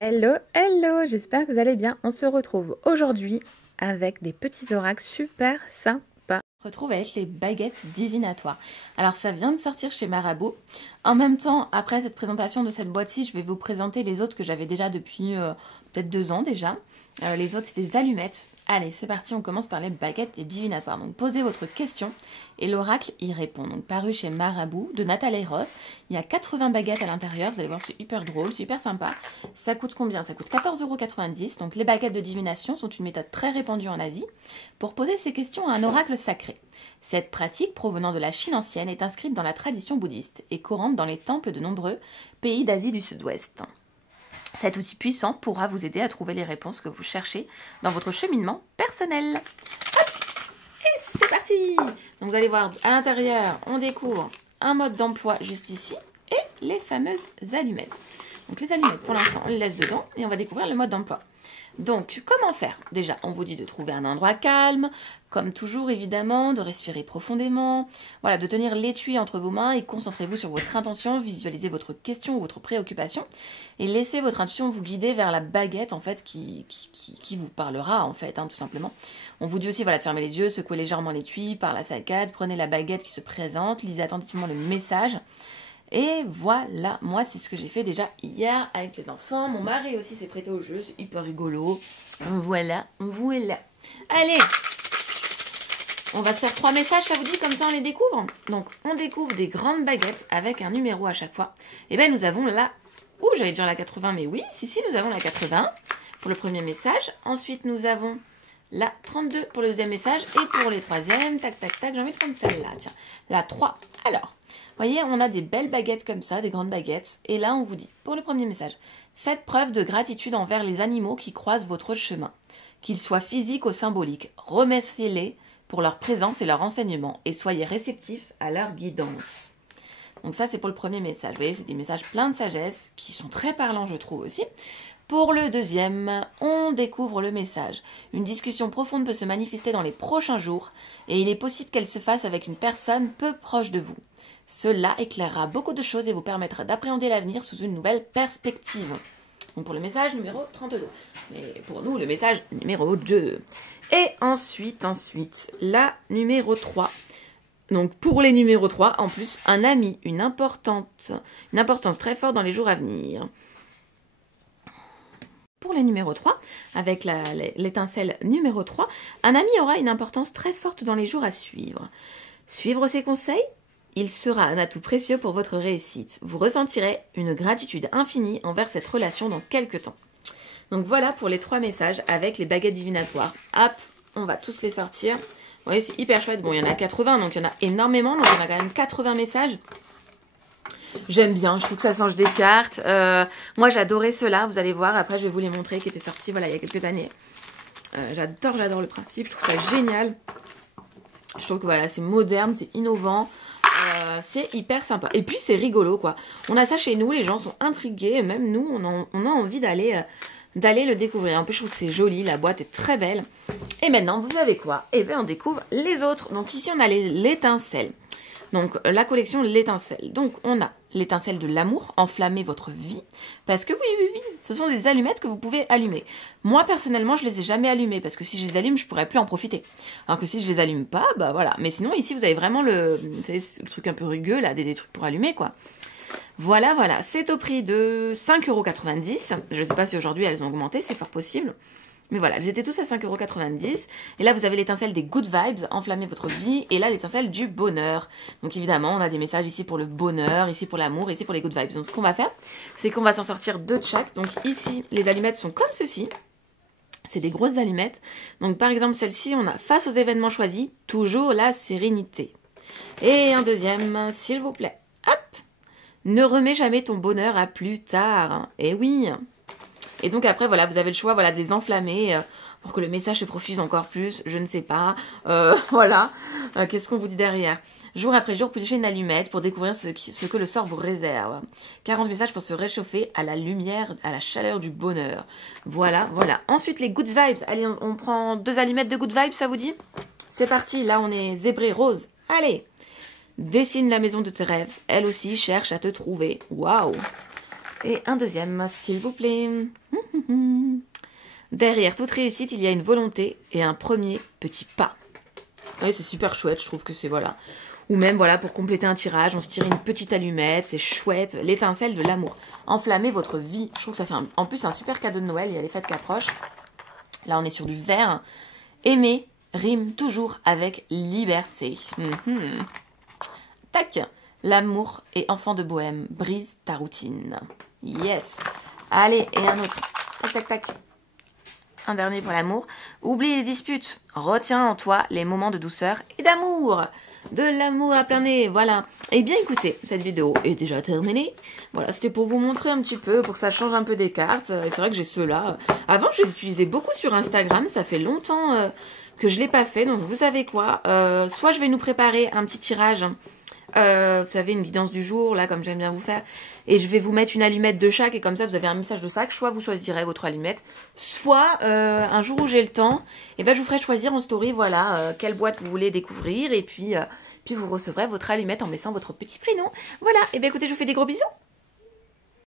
Hello, hello, j'espère que vous allez bien. On se retrouve aujourd'hui avec des petits oracles super sympas. On se retrouve avec les baguettes divinatoires. Alors ça vient de sortir chez Marabout. En même temps, après cette présentation de cette boîte-ci, je vais vous présenter les autres que j'avais déjà depuis peut-être 2 ans déjà. Les autres, c'est des allumettes. Allez, c'est parti, on commence par les baguettes divinatoires. Donc, posez votre question et l'oracle y répond. Donc, paru chez Marabout de Nathalie Ross. Il y a 80 baguettes à l'intérieur. Vous allez voir, c'est hyper drôle, super sympa. Ça coûte combien? Ça coûte 14,90 €. Donc, les baguettes de divination sont une méthode très répandue en Asie pour poser ces questions à un oracle sacré. Cette pratique, provenant de la Chine ancienne, est inscrite dans la tradition bouddhiste et courante dans les temples de nombreux pays d'Asie du Sud-Ouest. Cet outil puissant pourra vous aider à trouver les réponses que vous cherchez dans votre cheminement personnel. Hop, et c'est parti! Donc vous allez voir, à l'intérieur, on découvre un mode d'emploi juste ici et les fameuses allumettes. Donc les allumettes, pour l'instant, on les laisse dedans et on va découvrir le mode d'emploi. Donc, comment faire? Déjà, on vous dit de trouver un endroit calme, comme toujours évidemment, de respirer profondément, voilà, de tenir l'étui entre vos mains et concentrez-vous sur votre intention, visualisez votre question ou votre préoccupation et laissez votre intuition vous guider vers la baguette en fait qui vous parlera en fait, tout simplement. On vous dit aussi voilà, de fermer les yeux, secouer légèrement l'étui par la saccade, prenez la baguette qui se présente, lisez attentivement le message. Et voilà, moi c'est ce que j'ai fait déjà hier avec les enfants. Mon mari aussi s'est prêté au jeu, c'est hyper rigolo. Voilà, voilà. Allez, on va se faire 3 messages, ça vous dit, comme ça on les découvre. Donc on découvre des grandes baguettes avec un numéro à chaque fois. Et bien nous avons la... Ouh, j'allais dire la 80, mais oui, si, nous avons la 80 pour le premier message. Ensuite nous avons la 32 pour le deuxième message. Et pour les troisièmes, tac, tac, tac, j'ai envie de prendre celle-là, tiens. La 3. Alors... Vous voyez, on a des belles baguettes comme ça, des grandes baguettes. Et là, on vous dit, pour le premier message, faites preuve de gratitude envers les animaux qui croisent votre chemin, qu'ils soient physiques ou symboliques. Remerciez-les pour leur présence et leur enseignement et soyez réceptifs à leur guidance. Donc ça, c'est pour le premier message. Vous voyez, c'est des messages pleins de sagesse qui sont très parlants, je trouve aussi. Pour le deuxième, on découvre le message. Une discussion profonde peut se manifester dans les prochains jours et il est possible qu'elle se fasse avec une personne peu proche de vous. Cela éclairera beaucoup de choses et vous permettra d'appréhender l'avenir sous une nouvelle perspective. Donc pour le message numéro 32. Mais pour nous, le message numéro 2. Et ensuite, la numéro 3. Donc pour les numéros 3, en plus, un ami, une importance très forte dans les jours à venir. Pour les numéros 3, avec l'étincelle numéro 3, un ami aura une importance très forte dans les jours à suivre. Suivre ses conseils, il sera un atout précieux pour votre réussite. Vous ressentirez une gratitude infinie envers cette relation dans quelques temps. Donc voilà pour les 3 messages avec les baguettes divinatoires. Hop, on va tous les sortir. Vous voyez, c'est hyper chouette. Bon, il y en a 80, donc il y en a énormément. Donc il y en a quand même 80 messages. J'aime bien, je trouve que ça change des cartes. Moi, j'adorais ceux-là, vous allez voir. Après, je vais vous les montrer, qui étaient sortis voilà, il y a quelques années. J'adore le principe, je trouve ça génial. Je trouve que voilà, c'est moderne, c'est innovant. C'est hyper sympa. Et puis, c'est rigolo, quoi. On a ça chez nous, les gens sont intrigués. Même nous, on a envie d'aller le découvrir. En plus, je trouve que c'est joli, la boîte est très belle. Et maintenant, vous savez quoi? Eh bien, on découvre les autres. Donc ici, on a l'étincelle. Donc, la collection l'étincelle. Donc, on a l'étincelle de l'amour, enflammer votre vie. Parce que oui, ce sont des allumettes que vous pouvez allumer. Moi, personnellement, je les ai jamais allumées. Parce que si je les allume, je pourrais plus en profiter. Alors que si je les allume pas, bah voilà. Mais sinon, ici, vous avez vraiment le truc un peu rugueux, là, des trucs pour allumer, quoi. Voilà. C'est au prix de 5,90 €. Je ne sais pas si aujourd'hui, elles ont augmenté, c'est fort possible. Mais voilà, ils étaient tous à 5,90 €. Et là, vous avez l'étincelle des good vibes, enflammer votre vie. Et là, l'étincelle du bonheur. Donc évidemment, on a des messages ici pour le bonheur, ici pour l'amour, ici pour les good vibes. Donc ce qu'on va faire, c'est qu'on va s'en sortir 2 de chaque. Donc ici, les allumettes sont comme ceci. C'est des grosses allumettes. Donc par exemple, celle-ci, on a face aux événements choisis, toujours la sérénité. Et un deuxième, s'il vous plaît. Hop! Ne remets jamais ton bonheur à plus tard. Eh oui! Et donc après, voilà, vous avez le choix voilà, de les enflammer pour que le message se profuse encore plus. Je ne sais pas. Voilà. Qu'est-ce qu'on vous dit derrière? Jour après jour, piocher une allumette pour découvrir ce que le sort vous réserve. 40 messages pour se réchauffer à la lumière, à la chaleur du bonheur. Voilà. Ensuite, les good vibes. Allez, on prend 2 allumettes de good vibes, ça vous dit? C'est parti. Là, on est zébré rose. Allez. Dessine la maison de tes rêves. Elle aussi cherche à te trouver. Waouh! Et un deuxième, s'il vous plaît. Derrière toute réussite, il y a une volonté et un premier petit pas. Oui, c'est super chouette, je trouve que c'est voilà. Ou même, voilà, pour compléter un tirage, on se tire une petite allumette, c'est chouette, l'étincelle de l'amour. Enflammez votre vie. Je trouve que ça fait en plus un super cadeau de Noël, il y a les fêtes qui approchent. Là, on est sur du vert. Aimer rime toujours avec liberté. Tac. L'amour est enfant de bohème. Brise ta routine. Yes. Allez, et un autre. Tac, tac, tac. Un dernier pour l'amour. Oublie les disputes. Retiens en toi les moments de douceur et d'amour. De l'amour à plein nez, voilà. Eh bien écoutez, cette vidéo est déjà terminée. Voilà, c'était pour vous montrer un petit peu, pour que ça change un peu des cartes. Et c'est vrai que j'ai ceux-là. Avant, je les utilisais beaucoup sur Instagram. Ça fait longtemps que je ne l'ai pas fait. Donc vous savez quoi, soit je vais nous préparer un petit tirage. Vous savez, une guidance du jour, là, comme j'aime bien vous faire. Et je vais vous mettre une allumette de chaque. Et comme ça, vous avez un message de chaque. Soit vous choisirez votre allumette. Soit, un jour où j'ai le temps, et ben, je vous ferai choisir en story, voilà, quelle boîte vous voulez découvrir. Et puis vous recevrez votre allumette en me laissant votre petit prénom. Voilà. Et bien, écoutez, je vous fais des gros bisous.